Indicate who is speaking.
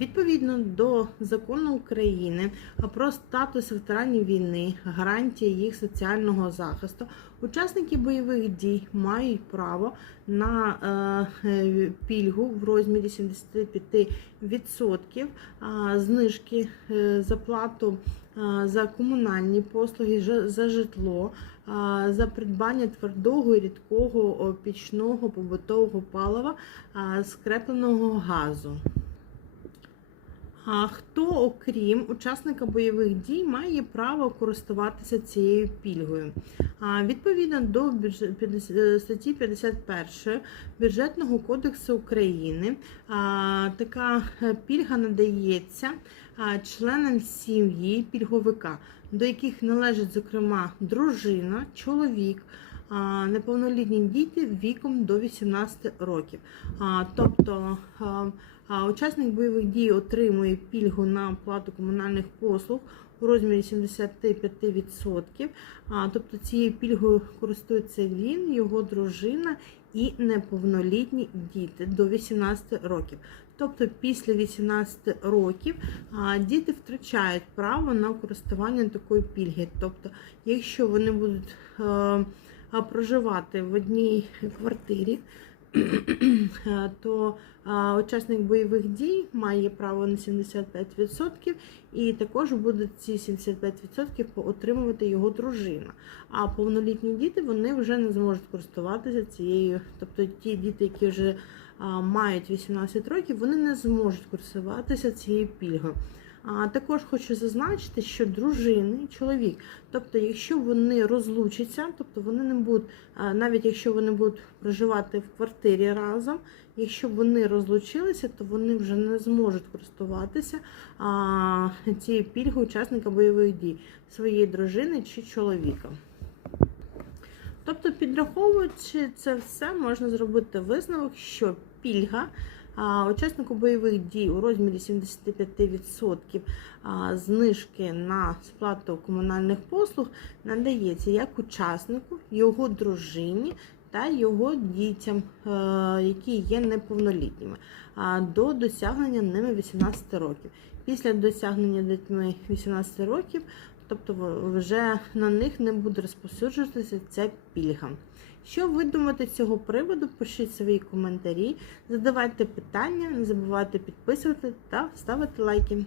Speaker 1: Відповідно до закону України про статус ветеранів війни, гарантії їх соціального захисту, учасники бойових дій мають право на е, е, пільгу в розмірі 75% знижки е, за плату за комунальні послуги, за житло, за придбання твердого і рідкого пічного побутового палива, скрепленого газу. Хто, окрім учасника бойових дій, має право користуватися цією пільгою? Відповідно до бюджет- 50 е, статті 51 бюджетного кодексу України така е, пільга надається членам сім'ї пільговика, до яких належить, зокрема, дружина, чоловік. Неповнолітні діти віком до 18 років. Тобто учасник бойових дій отримує пільгу на оплату комунальних послуг у розмірі 75%. А, тобто цією пільгою користується він, його дружина і неповнолітні діти до 18 років. Тобто після 18 років діти втрачають право на користування такої пільги. Тобто, якщо вони будуть е, проживати в одній квартирі, Е, то учасник бойових дій має право на 75% і також буде ці 75% отримувати його дружина. А повнолітні діти вони вже не зможуть користуватися цією, тобто ті діти, які вже мають 18 років, вони не зможуть користуватися цією пільгою. Також хочу зазначити, що дружини чоловік, тобто, якщо вони розлучаться, тобто вони не будуть, навіть якщо вони будуть проживати в квартирі разом, якщо вони розлучилися, то вони вже не зможуть користуватися цією пільгою учасника бойових дій своєї дружини чи чоловіка. Тобто, підраховуючи це все, можна зробити висновок, що пільга учаснику бойових дій у розмірі 75% а, знижки на сплату комунальних послуг надається як учаснику, його дружині та його дітям, е, які є неповнолітніми, до досягнення ними 18 років. Після досягнення дітьми 18 років, тобто вже на них не буде розповсюджуватися ця пільга. Що ви думаєте з цього приводу? Пишіть свої коментарі, задавайте питання, не забувайте підписувати та ставити лайки.